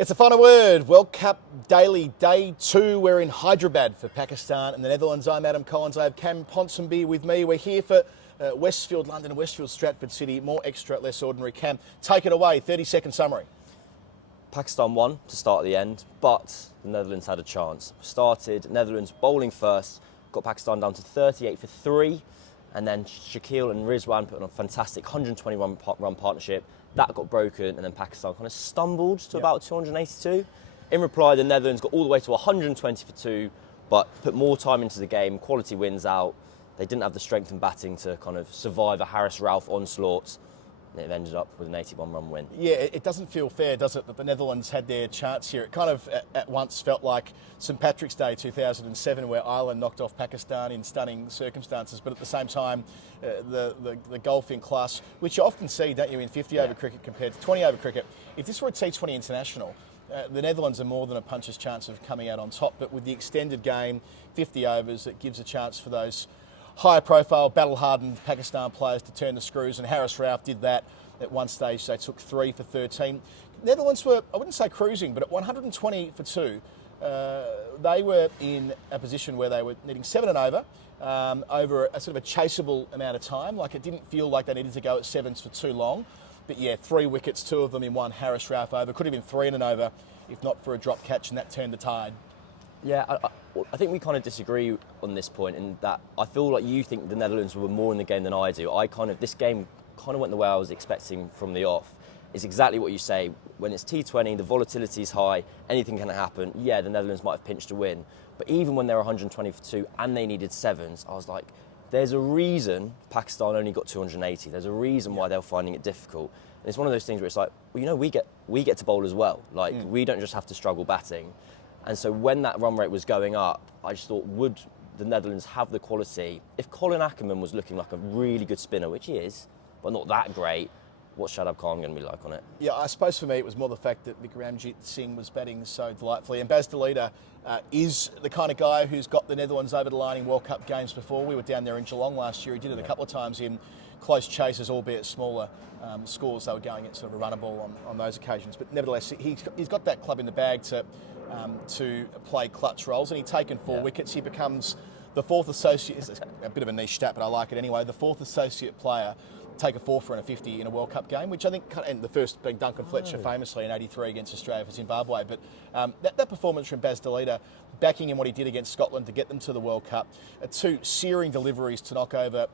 It's a final word. World Cup Daily Day 2. We're in Hyderabad for Pakistan and the Netherlands. I'm Adam Collins. I have Cam Ponsonby with me. We're here for Westfield, London, and Westfield, Stratford City. More extra, less ordinary. Cam, take it away. 30-second summary. Pakistan won to start at the end, but the Netherlands had a chance. Started Netherlands bowling first, got Pakistan down to 38 for 3, and then Shakil and Rizwan put on a fantastic 121 run partnership. That got broken, and then Pakistan kind of stumbled to about 282. In reply, the Netherlands got all the way to 120 for 2, but put more time into the game, quality wins out. They didn't have the strength and batting to kind of survive a Harris-Ralph onslaught. And it ended up with an 81-run win. Yeah, it doesn't feel fair, does it, that the Netherlands had their chance here? It kind of at once felt like St Patrick's Day 2007, where Ireland knocked off Pakistan in stunning circumstances, but at the same time, the golfing class, which you often see, don't you, in 50-over cricket compared to 20-over cricket. If this were a T20 international, the Netherlands are more than a puncher's chance of coming out on top, but with the extended game, 50 overs, it gives a chance for those high-profile, battle-hardened Pakistan players to turn the screws, and Harris-Ralph did that at one stage. They took 3 for 13. Netherlands were, I wouldn't say cruising, but at 120 for 2, they were in a position where they were needing 7 and over a sort of a chaseable amount of time. Like, it didn't feel like they needed to go at 7s for too long. But yeah, 3 wickets, 2 of them in one Harris-Ralph over. Could have been 3 and an over if not for a drop catch, and that turned the tide. Yeah, I think we kind of disagree on this point, in that I feel like you think the Netherlands were more in the game than I do. This game kind of went the way I was expecting from the off. It's exactly what you say. When it's T20, the volatility is high, anything can happen. Yeah, the Netherlands might have pinched a win, but even when they were 120 for 2 and they needed 7s, I was like, there's a reason Pakistan only got 280. There's a reason why they're finding it difficult. And it's one of those things where it's like, well, you know, we get to bowl as well. Like, we don't just have to struggle batting. And so when that run rate was going up, I just thought, would the Netherlands have the quality? If Colin Ackerman was looking like a really good spinner, which he is, but not that great, what's Shadab Khan going to be like on it? Yeah, I suppose for me it was more the fact that Vikramjit Singh was batting so delightfully. And Baz de Leede is the kind of guy who's got the Netherlands over the line in World Cup games before. We were down there in Geelong last year. He did it a couple of times in close chases, albeit smaller scores. They were going at sort of a runner ball on those occasions. But nevertheless, he's got that club in the bag to play clutch roles. And he'd taken 4 wickets. He becomes the 4th associate, it's a bit of a niche stat, but I like it anyway, the 4th associate player take a 4 for and a 50 in a World Cup game, which I think, and the first being Duncan Fletcher famously in '83 against Australia for Zimbabwe. But that performance from Baz de Leede, backing in what he did against Scotland to get them to the World Cup, 2 searing deliveries to knock over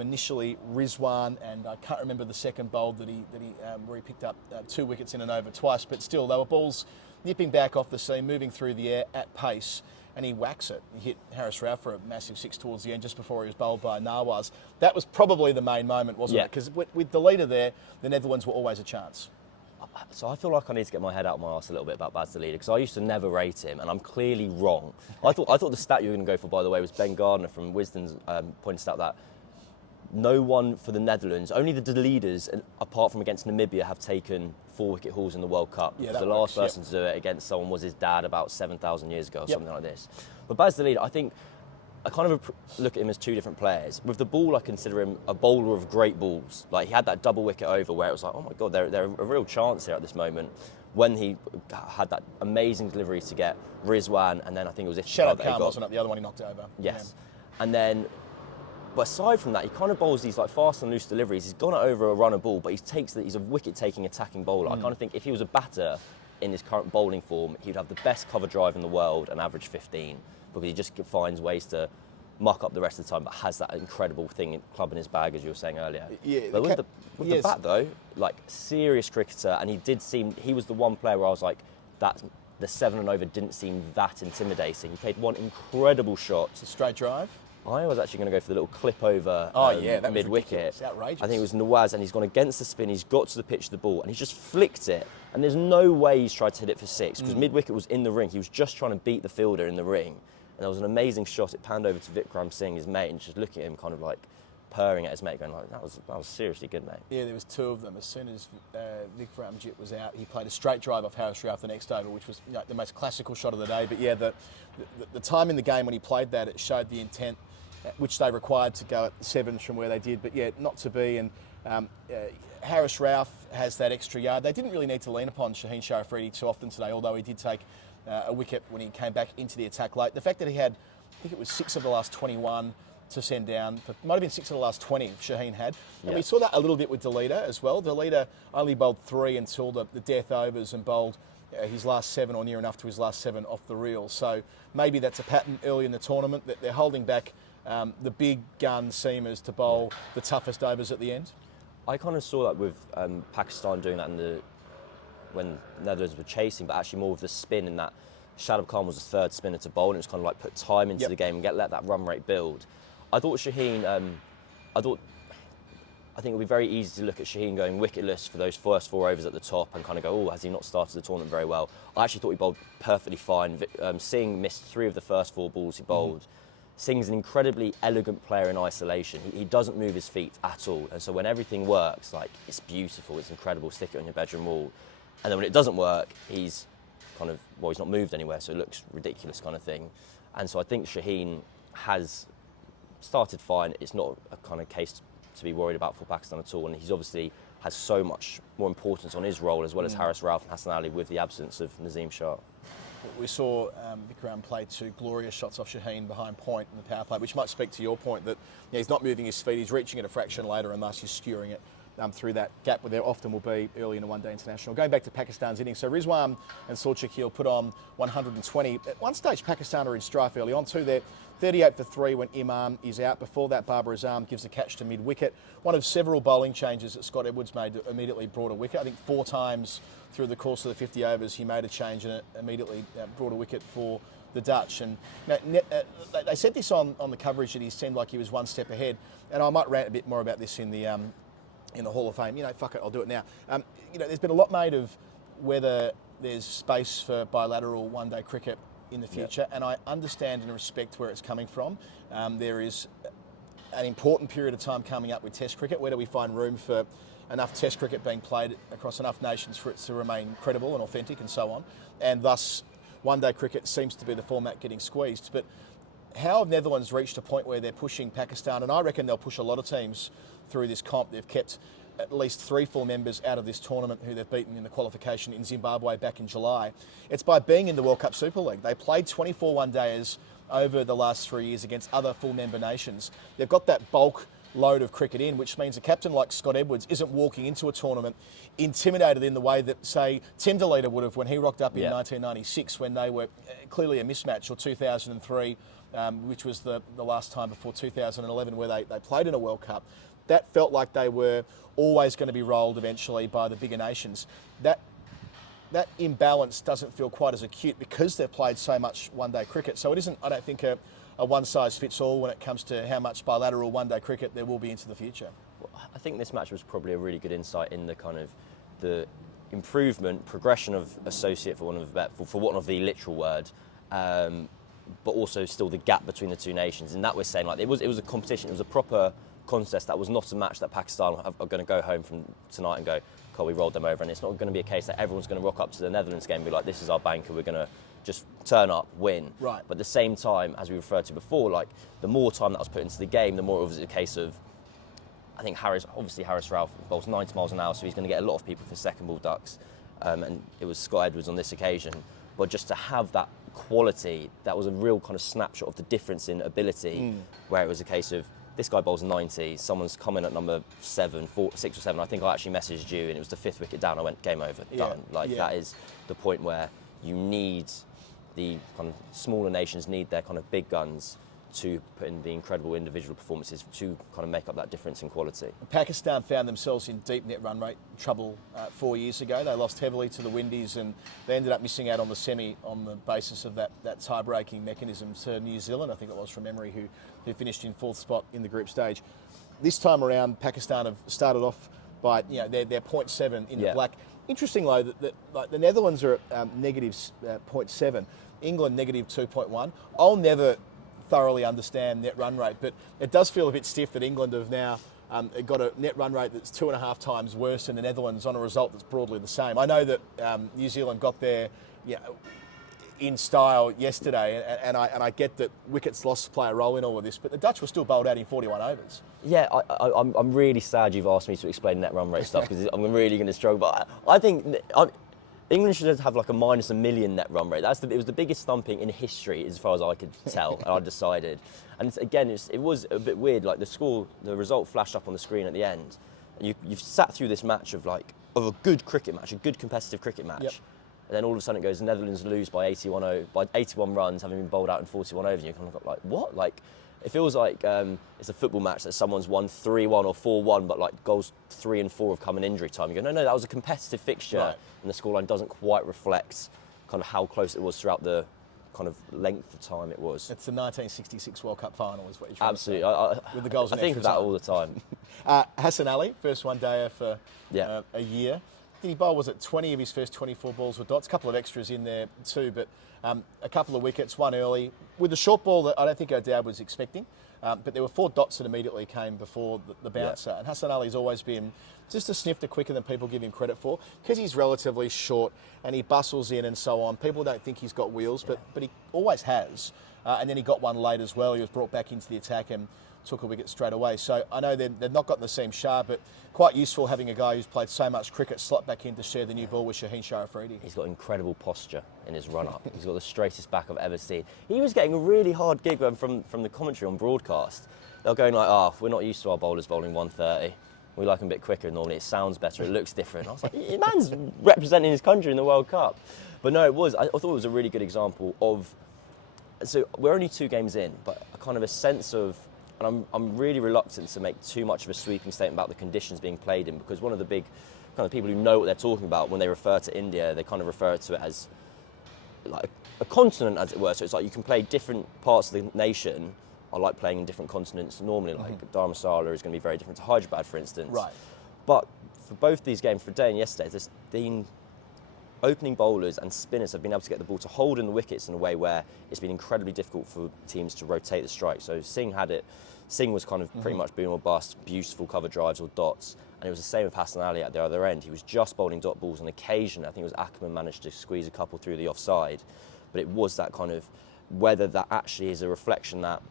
initially Rizwan, and I can't remember the second bowl where he picked up 2 wickets in and over twice, but still they were balls nipping back off the seam, moving through the air at pace, and he whacks it. He hit Harris-Ralph for a massive 6 towards the end, just before he was bowled by Nawaz. That was probably the main moment, wasn't it? Because with the leader there, the Netherlands were always a chance. So I feel like I need to get my head out of my arse a little bit about Baz de Leede, because I used to never rate him, and I'm clearly wrong. I thought the stat you were going to go for, by the way, was Ben Gardner from Wisden's pointed out that no one for the Netherlands, only the leaders, apart from against Namibia, have taken 4-wicket hauls in the World Cup. Yeah, the last person to do it against someone was his dad about 7,000 years ago, or something like this. But Baz de Leede, I think, I kind of look at him as 2 different players. With the ball, I consider him a bowler of great balls. Like, he had that double wicket over where it was like, oh my God, they're a real chance here at this moment. When he had that amazing delivery to get Rizwan, and then I think it was Shadab Khan, wasn't it? The other one he knocked over. Yes. Yeah. And then, but aside from that, he kind of bowls these like fast and loose deliveries. He's gone over a runner ball, but he's a wicket-taking attacking bowler. I kind of think if he was a batter in his current bowling form, he'd have the best cover drive in the world and average 15, because he just finds ways to muck up the rest of the time, but has that incredible club in his bag, as you were saying earlier. Yeah, but with the bat though, like, serious cricketer, and he was the one player where I was like, that the 7 and over didn't seem that intimidating. He played one incredible shot. It's a straight drive. I was actually going to go for the little clip over mid-wicket. It's outrageous. I think it was Nawaz, and he's gone against the spin, he's got to the pitch of the ball, and he's just flicked it. And there's no way he's tried to hit it for 6, because mid-wicket was in the ring. He was just trying to beat the fielder in the ring. And there was an amazing shot. It panned over to Vikram Singh, his mate, and just looking at him kind of like purring at his mate, going like, that was seriously good, mate. Yeah, there was 2 of them. As soon as Vikramjit was out, he played a straight drive off Harris-Ralph the next over, which was, the most classical shot of the day. But yeah, the time in the game when he played that, it showed the intent which they required to go at the sevens from where they did, but yeah, not to be. And Harris Ralph has that extra yard. They didn't really need to lean upon Shaheen Sharafredi too often today, although he did take a wicket when he came back into the attack late. The fact that he had, I think it was 6 of the last 21 to send down, it might have been 6 of the last 20 Shaheen had. And we saw that a little bit with Delita as well. Delita only bowled 3 until the death overs and bowled his last 7 or near enough to his last 7 off the reel. So maybe that's a pattern early in the tournament that they're holding back the big gun seamers to bowl the toughest overs at the end. I kind of saw that with Pakistan doing that when Netherlands were chasing, but actually more with the spin in that Shadab Khan was the third spinner to bowl, and it was kind of like put time into the game and let that run rate build. I thought Shaheen, I think it would be very easy to look at Shaheen going wicketless for those first 4 overs at the top and kind of go, oh, has he not started the tournament very well? I actually thought he bowled perfectly fine. Singh missed 3 of the first 4 balls he bowled. Singh's an incredibly elegant player in isolation. He doesn't move his feet at all. And so when everything works, like, it's beautiful, it's incredible, stick it on your bedroom wall. And then when it doesn't work, he's kind of, well, he's not moved anywhere, so it looks ridiculous kind of thing. And so I think Shaheen has started fine. It's not a kind of case to be worried about for Pakistan at all. And he's obviously has so much more importance on his role, as well as Harris Ralph and Hassan Ali, with the absence of Nazim Shah. We saw Vikram play 2 glorious shots off Shaheen behind point in the power play, which might speak to your point that he's not moving his feet, he's reaching it a fraction later, and thus he's skewering it through that gap where there often will be early in a one-day international. Going back to Pakistan's innings, so Rizwan and Surchakil put on 120. At one stage, Pakistan are in strife early on too. They're 38 for 3 when Imam is out. Before that, Babar Azam gives the catch to mid-wicket. One of several bowling changes that Scott Edwards made that immediately brought a wicket. I think 4 times through the course of the 50 overs, he made a change and it immediately brought a wicket for the Dutch. And they said this on the coverage that he seemed like he was one step ahead. And I might rant a bit more about this in the Hall of Fame. Fuck it, I'll do it now. There's been a lot made of whether there's space for bilateral one-day cricket in the future, and I understand and respect where it's coming from. There is an important period of time coming up with Test cricket. Where do we find room for enough Test cricket being played across enough nations for it to remain credible and authentic and so on? And thus, one-day cricket seems to be the format getting squeezed. But how have Netherlands reached a point where they're pushing Pakistan? And I reckon they'll push a lot of teams through this comp. They've kept at least 3 full members out of this tournament who they've beaten in the qualification in Zimbabwe back in July. It's by being in the World Cup Super League. They played 24 one-dayers over the last 3 years against other full member nations. They've got that bulk load of cricket in, which means a captain like Scott Edwards isn't walking into a tournament intimidated in the way that, say, Tim Delita would have when he rocked up in 1996 when they were clearly a mismatch, or 2003, which was the last time before 2011 where they played in a World Cup. That felt like they were always going to be rolled eventually by the bigger nations. That imbalance doesn't feel quite as acute because they've played so much one-day cricket. So it isn't, I don't think, a one-size-fits-all when it comes to how much bilateral one-day cricket there will be into the future. Well, I think this match was probably a really good insight in the kind of the improvement, progression of associate, for want of the literal word, but also still the gap between the two nations. And that we're saying, like, it was a competition, it was a proper contest. That was not a match that Pakistan are going to go home from tonight and go, "God, we rolled them over." And it's not going to be a case that everyone's going to rock up to the Netherlands game and be like, "This is our banker, we're going to just turn up, win." Right. But at the same time, as we referred to before, like, the more time that was put into the game, the more it was a case of, I think Harris Ralph bowls 90 miles an hour, so he's going to get a lot of people for second ball ducks. And it was Scott Edwards on this occasion. But just to have that quality, that was a real kind of snapshot of the difference in ability, where it was a case of, this guy bowls 90, someone's coming at number 6 or 7. I think I actually messaged you and it was the 5th wicket down. I went, game over, done. That is the point where you need the kind of smaller nations need their kind of big guns to put in the incredible individual performances to kind of make up that difference in quality. Pakistan found themselves in deep net run rate trouble 4 years ago. They lost heavily to the Windies and they ended up missing out on the semi on the basis of that tie-breaking mechanism to New Zealand, I think it was from memory, who finished in 4th spot in the group stage. This time around, Pakistan have started off by they're 0.7 in the black. Interesting though that like the Netherlands are at negative 0.7, England negative 2.1. I'll never thoroughly understand net run rate, but it does feel a bit stiff that England have now got a net run rate that's 2.5 times worse than the Netherlands on a result that's broadly the same. I know that New Zealand got there in style yesterday, and I get that wickets lost play a role in all of this, but the Dutch were still bowled out in 41 overs. Yeah, I'm really sad you've asked me to explain net run rate stuff because I'm really going to struggle. But I think England should have like a minus a million net run rate. It was the biggest thumping in history as far as I could tell, and I decided. And again, it was a bit weird. Like the result flashed up on the screen at the end, and you've sat through this match of a good cricket match, a good competitive cricket match. Yep. And then all of a sudden it goes, the Netherlands lose by 81 runs, having been bowled out in 41 overs, and you're kind of like, what? Like, it feels like it's a football match that someone's won 3-1 or 4-1, but like goals 3 and 4 have come in injury time. You go, no, that was a competitive fixture, right. And the scoreline doesn't quite reflect kind of how close it was throughout the kind of length of time it was. It's the 1966 World Cup final, is what you're trying Absolutely. to say. With the goals. I think of that all the time. Hassan Ali, first one-dayer for a year. Did he bowl, was it 20 of his first 24 balls with dots? A couple of extras in there too, but a couple of wickets, one early. With the short ball that I don't think O'Dowd was expecting, but there were 4 dots that immediately came before the bouncer. And Hassan Ali's always been just a snifter quicker than people give him credit for, because he's relatively short and he bustles in and so on. People don't think he's got wheels, but he always has. And then he got one late as well. He was brought back into the attack and took a wicket straight away. So I know they've not got Naseem Shah, but quite useful having a guy who's played so much cricket slot back in to share the new ball with Shaheen Shah Afridi. He's got incredible posture in his run-up. He's got the straightest back I've ever seen. He was getting a really hard gig from the commentary on broadcast. They're going like, we're not used to our bowlers bowling 130. We like them a bit quicker normally. It sounds better. It looks different. I was like, man's representing his country in the World Cup. But no, I thought it was a really good example of... So we're only 2 games in, but a kind of a sense of... And I'm really reluctant to make too much of a sweeping statement about the conditions being played in, because one of the big kind of people who know what they're talking about when they refer to India, they kind of refer to it as like a continent, as it were. So it's like you can play different parts of the nation. I like playing in different continents normally, like Dharamsala is going to be very different to Hyderabad, for instance. Right. But for both these games, for today and yesterday, there's been opening bowlers and spinners have been able to get the ball to hold in the wickets in a way where it's been incredibly difficult for teams to rotate the strike. So Singh had it. Singh was kind of pretty much boom or bust, beautiful cover drives or dots. And it was the same with Hassan Ali at the other end. He was just bowling dot balls on occasion. I think it was Ackerman managed to squeeze a couple through the offside. But it was that kind of, whether that actually is a reflection that,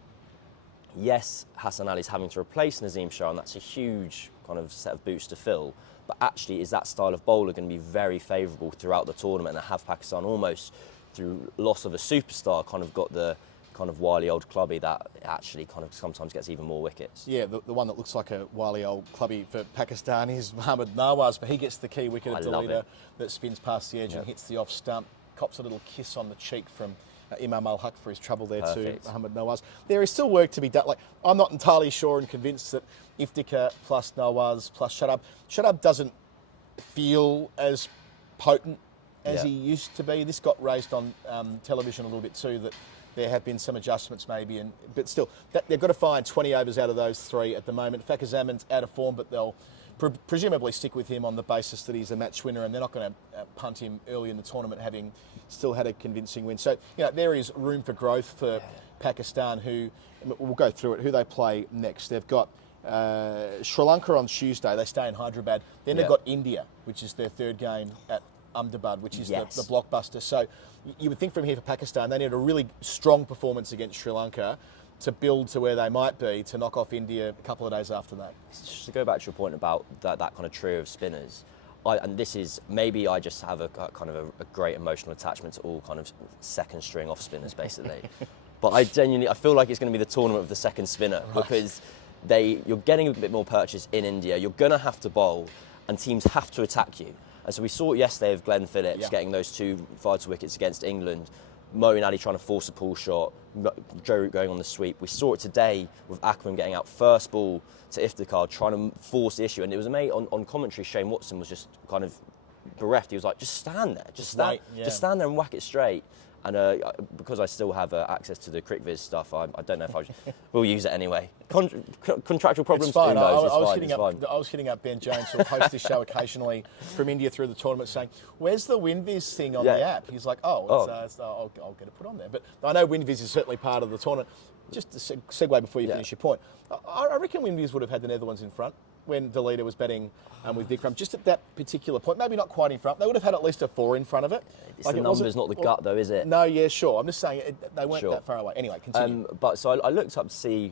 yes, Hassan Ali's having to replace Naseem Shah, and that's a huge kind of set of boots to fill. But actually, is that style of bowler going to be very favourable throughout the tournament, and have Pakistan almost, through loss of a superstar, kind of got the kind of wily old clubby that actually kind of sometimes gets even more wickets? Yeah, the one that looks like a wily old clubby for Pakistan is Mohammad Nawaz, but he gets the key wicket of the leader that spins past the edge and hits the off stump, cops a little kiss on the cheek from Imam Al-Haq for his trouble there too, Mohammad Nawaz. There is still work to be done. Like, I'm not entirely sure and convinced that Iftikhar plus Nawaz plus Shadab doesn't feel as potent as he used to be. This got raised on television a little bit too, that there have been some adjustments maybe, but still, they've got to find 20 overs out of those 3 at the moment. Fakhar Zaman's out of form, but they'll presumably stick with him on the basis that he's a match winner, and they're not going to punt him early in the tournament, having still had a convincing win. So, there is room for growth for Pakistan, who, we'll go through it, who they play next. They've got Sri Lanka on Tuesday. They stay in Hyderabad. Then they've got India, which is their 3rd game at Ahmedabad, which is the blockbuster. So you would think from here for Pakistan, they need a really strong performance against Sri Lanka to build to where they might be, to knock off India a couple of days after that. Just to go back to your point about that kind of trio of spinners, and this is, maybe I just have a kind of a great emotional attachment to all kind of second string off spinners, basically. But I feel like it's going to be the tournament of the second spinner, because you're getting a bit more purchase in India, you're going to have to bowl, and teams have to attack you. And so we saw it yesterday with Glenn Phillips getting those 2 vital wickets against England, Moeen Ali trying to force a pull shot, Joe Root going on the sweep. We saw it today with Ackerman getting out first ball to Iftikhar, trying to force the issue. And it was amazing, on commentary, Shane Watson was just kind of bereft. He was like, just stand there, just stand there and whack it straight. And because I still have access to the CricViz stuff, I don't know if we'll use it anyway. Contractual problems. It's fine. I was hitting up Ben Jones, who'll host this show occasionally from India through the tournament, saying, "Where's the WinViz thing on the app?" He's like, I'll get it put on there. But I know WinViz is certainly part of the tournament. Just to segue before you finish your point, I reckon WinViz would have had the Netherlands in front when Delita was betting with Vikram, just at that particular point, maybe not quite in front, they would have had at least a 4 in front of it. It's the numbers, not the gut, though, is it? No, yeah, sure. I'm just saying they weren't that far away. Anyway, continue. But so I looked up to see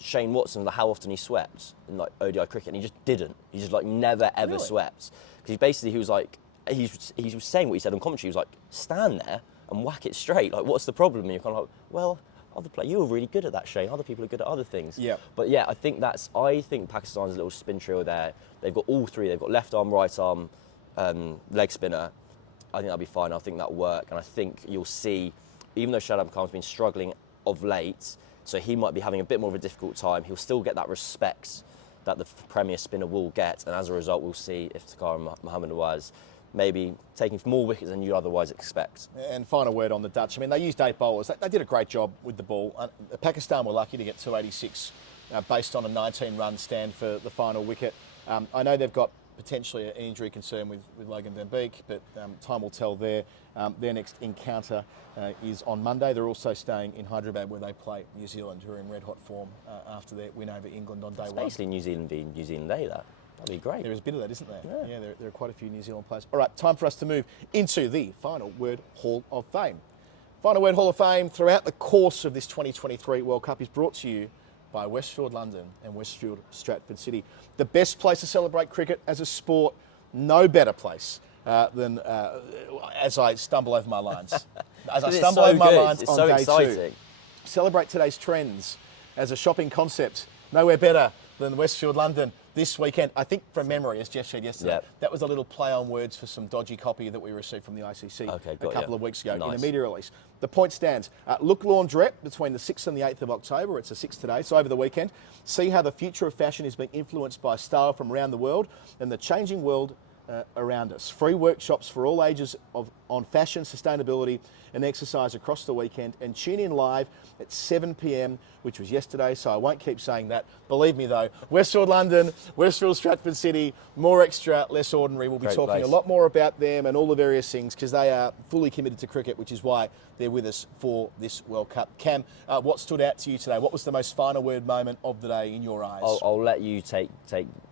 Shane Watson, like how often he swept in like ODI cricket, and he just didn't. He just like never ever swept. Because he was like, he was saying what he said on commentary. He was like, stand there and whack it straight. Like, what's the problem? And you're kind of like, well, you were really good at that, Shane. Other people are good at other things. Yeah. But yeah, I think Pakistan's little spin trio there. They've got all three. They've got left arm, right arm, leg spinner. I think that'll be fine. I think that'll work. And I think you'll see, even though Shadab Khan's been struggling of late, so he might be having a bit more of a difficult time, he'll still get that respect that the Premier spinner will get. And as a result, we'll see Iftikhar Mohammad Nawaz maybe taking more wickets than you otherwise expect. And final word on the Dutch. I mean, they used 8 bowlers. They did a great job with the ball. Pakistan were lucky to get 286 based on a 19-run stand for the final wicket. I know they've got potentially an injury concern with Logan Van Beek, but time will tell there. Their next encounter is on Monday. They're also staying in Hyderabad where they play New Zealand, who are in red-hot form after their win over England on day one. Basically New Zealand being New Zealand Day, that. That'd be great. There is a bit of that, isn't there? Yeah, there are quite a few New Zealand players. All right, time for us to move into the Final Word Hall of Fame. Final Word Hall of Fame throughout the course of this 2023 World Cup is brought to you by Westfield London and Westfield Stratford City. The best place to celebrate cricket as a sport, no better place than as I stumble over my lines. As I stumble over my lines on day two. Celebrate today's trends as a shopping concept. Nowhere better than Westfield London this weekend. I think from memory, as Jeff said yesterday, that was a little play on words for some dodgy copy that we received from the ICC a couple of weeks ago in a media release. The point stands. Look Laundrette between the 6th and the 8th of October. It's the 6th today, so over the weekend. See how the future of fashion is being influenced by style from around the world and the changing world around us. Free workshops for all ages on fashion, sustainability and exercise across the weekend, and tune in live at 7 p.m, which was yesterday, so I won't keep saying that. Believe me though, Westfield London, Westfield Stratford City, more extra, less ordinary. We'll be talking a lot more about them and all the various things because they are fully committed to cricket, which is why they're with us for this World Cup. Cam, what stood out to you today? What was the most final word moment of the day in your eyes? I'll let you take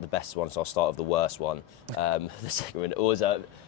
the best one, so I'll start with the worst one. The second one, it was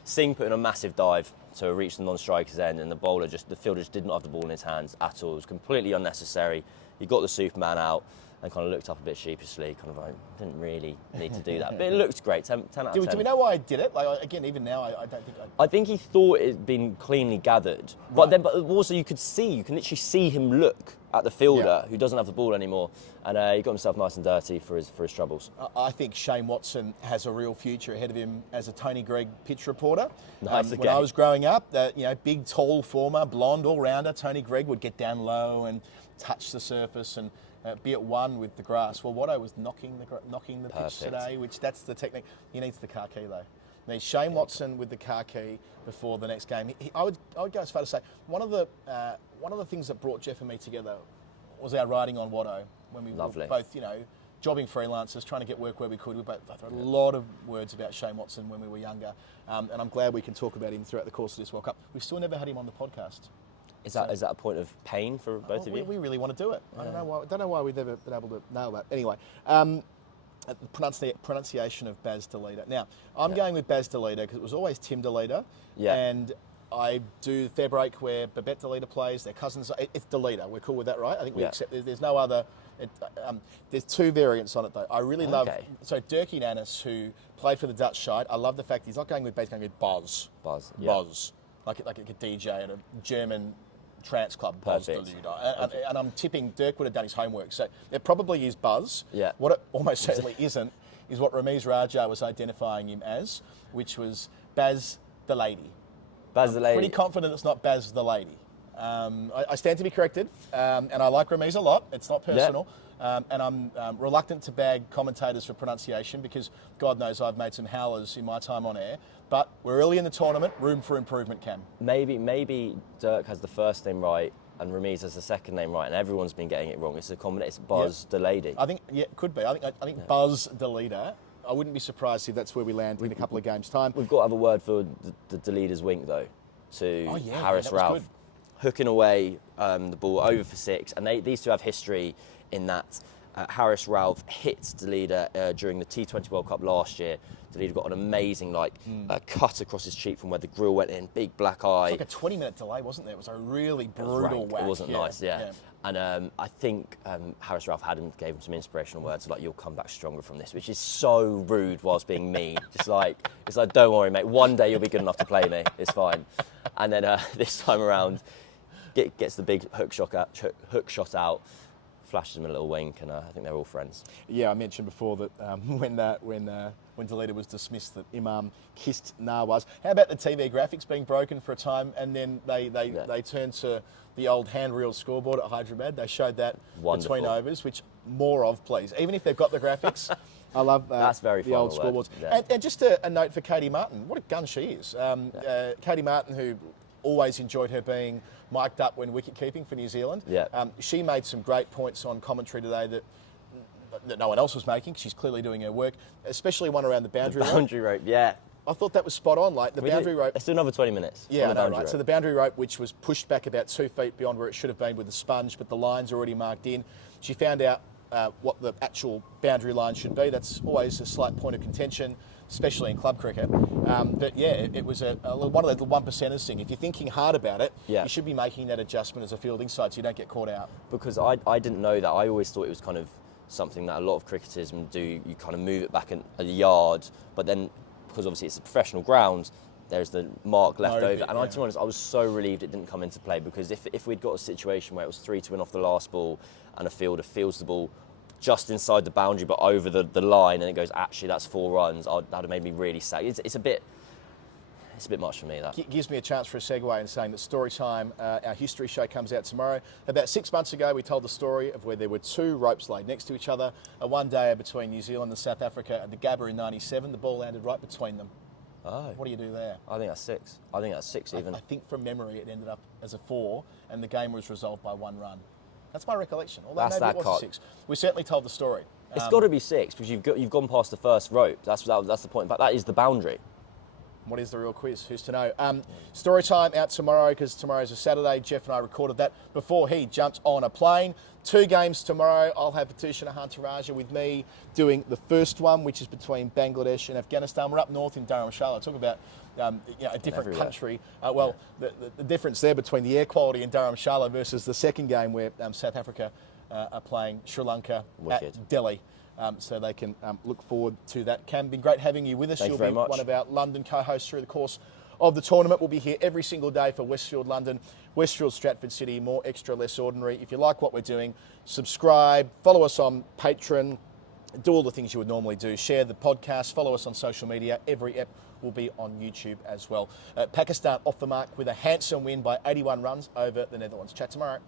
Singh putting a massive dive to reach the non-striker's end, and the fielder just didn't have the ball in his hands at all. It was completely unnecessary. He got the Superman out and kind of looked up a bit sheepishly, kind of like, didn't really need to do that. But it looked great, 10 out of 10. Do we know why he did it? Like, again, even now, I don't think I think he thought it had been cleanly gathered. Right. But also you can literally see him look at the fielder who doesn't have the ball anymore, and he got himself nice and dirty for his troubles. I think Shane Watson has a real future ahead of him as a Tony Gregg pitch reporter. Nice when I was growing up, big, tall former, blonde all-rounder, Tony Gregg would get down low and touch the surface and be at one with the grass. Well, Watto was knocking the pitch today, which that's the technique. He needs the car key though. Needs Shane Watson with the car key before the next game. I would go as far to say one of the things that brought Jeff and me together was our riding on Watto when we were both jobbing freelancers, trying to get work where we could. We both had a lot of words about Shane Watson when we were younger, and I'm glad we can talk about him throughout the course of this World Cup. We've still never had him on the podcast. Is that a point of pain for both of you? We really want to do it. I don't know why we've never been able to nail that. Anyway, the pronunciation of Baz Delita. Now, I'm going with Baz Delita because it was always Tim Delita. Yeah. And I do Fair Break where Babette Delita plays. Their cousins. It's Delita. We're cool with that, right? I think we accept. There's no other. There's 2 variants on it though. I really love. So Dirkie Nannis, who played for the Dutch side, I love the fact he's not going with Baz, he's going with Boz. Boz. Like a DJ at a German trance club, Buzz Delita. And I'm tipping Dirk would have done his homework. So it probably is Buzz. Yeah. What it almost certainly isn't is what Ramiz Raja was identifying him as, which was Baz the Lady. Baz the Lady. Pretty confident it's not Baz the Lady. I stand to be corrected, and I like Ramiz a lot. It's not personal. And I'm reluctant to bag commentators for pronunciation because God knows I've made some howlers in my time on air. But we're early in the tournament, room for improvement, Cam. Maybe Dirk has the first name right and Ramiz has the second name right, and everyone's been getting it wrong. It's a combination. It's Buzz the Lady. I think it could be. I think Buzz Delita. I wouldn't be surprised if that's where we land in a couple of games' time. We've got to have a word for the Delita's wink though to Harris Ralph, hooking away the ball over for 6, and these two have history in that. Harris Ralph hit Delida during the T20 World Cup last year. Delida got an amazing cut across his cheek from where the grill went in, big black eye. It's like a 20-minute delay, wasn't there? It was a really brutal whack. It wasn't nice, yeah. And I think Harris Ralph gave him some inspirational words like, "You'll come back stronger from this," which is so rude whilst being mean. It's like, don't worry, mate. One day you'll be good enough to play me. It's fine. And then this time around, gets the big hook shot out, flashes him a little wink, and I think they're all friends. Yeah, I mentioned before that when Delida was dismissed, that Imam kissed Nawaz. How about the TV graphics being broken for a time, and then they turned to the old hand-reeled scoreboard at Hyderabad? They showed that between overs, which more of, please. Even if they've got the graphics, I love That's very the old scoreboards. Yeah. And just a note for Katie Martin. What a gun she is. Katie Martin, who always enjoyed her being mic'd up when wicket-keeping for New Zealand. Yeah. She made some great points on commentary today that no one else was making. She's clearly doing her work, especially one around the boundary rope. Boundary rope, yeah. I thought that was spot on. Like the boundary rope. Let's do another 20 minutes. Yeah, I know, right? So the boundary rope, which was pushed back about 2 feet beyond where it should have been with the sponge, but the line's already marked in. She found out what the actual boundary line should be. That's always a slight point of contention, especially in club cricket. But yeah, it was one of the 1%ers thing. If you're thinking hard about it, you should be making that adjustment as a fielding side so you don't get caught out. Because I didn't know that. I always thought it was kind of something that a lot of cricketers do. You kind of move it back a yard, but then because obviously it's a professional ground, there's the mark left over. And to be honest, I was so relieved it didn't come into play, because if we'd got a situation where it was 3 to win off the last ball and a fielder fields the ball just inside the boundary but over the line and it goes, actually that's 4 runs, that would have made me really sad. It's a bit much for me, that. Gives me a chance for a segue in saying that Storytime, our history show, comes out tomorrow. About 6 months ago, we told the story of where there were 2 ropes laid next to each other, a one-dayer between New Zealand and South Africa at the Gabba in '97. The ball landed right between them. Oh. What do you do there? I think that's 6. I think that's 6 even. I think from memory it ended up as a 4 and the game was resolved by 1 run. That's my recollection. Although maybe it was a 6. We certainly told the story. It's got to be 6 because you've gone past the first rope. That's the point. But that is the boundary. What is the real quiz? Who's to know? Story time out tomorrow, because tomorrow's a Saturday. Jeff and I recorded that before he jumped on a plane. 2 games tomorrow. I'll have Patusha Hantaraja with me doing the first one, which is between Bangladesh and Afghanistan. We're up north in Dharamshala. Talk about a different country. The difference there between the air quality in Dharamshala versus the second game where South Africa are playing Sri Lanka at Delhi. So they can look forward to that. Cam, been great having you with us. Thanks You'll very be much. one of our London co-hosts through the course of the tournament. We'll be here every single day for Westfield London, Westfield Stratford City, more extra, less ordinary. If you like what we're doing, subscribe, follow us on Patreon, do all the things you would normally do. Share the podcast, follow us on social media. Every ep will be on YouTube as well. Pakistan off the mark with a handsome win by 81 runs over the Netherlands. Chat tomorrow.